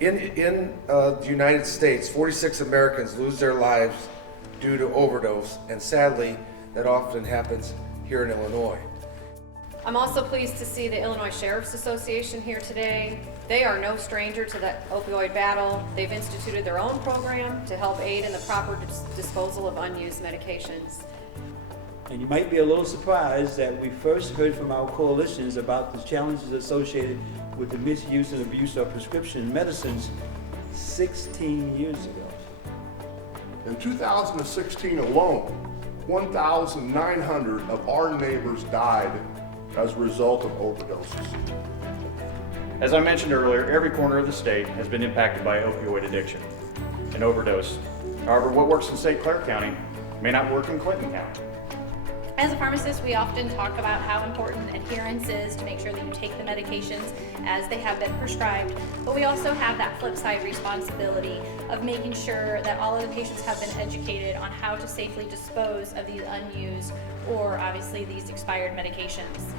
In the United States, 46 Americans lose their lives due to overdose, and sadly, that often happens here in Illinois. I'm also pleased to see the Illinois Sheriff's Association here today. They are no stranger to the opioid battle. They've instituted their own program to help aid in the proper disposal of unused medications. And you might be a little surprised that we first heard from our coalitions about the challenges associated with the misuse and abuse of prescription medicines 16 years ago. In 2016 alone, 1,900 of our neighbors died as a result of overdoses. As I mentioned earlier, every corner of the state has been impacted by opioid addiction and overdose. However, what works in St. Clair County may not work in Clinton County. As a pharmacist, we often talk about how important adherence is to make sure that you take the medications as they have been prescribed, but we also have that flip side responsibility of making sure that all of the patients have been educated on how to safely dispose of these unused or obviously these expired medications.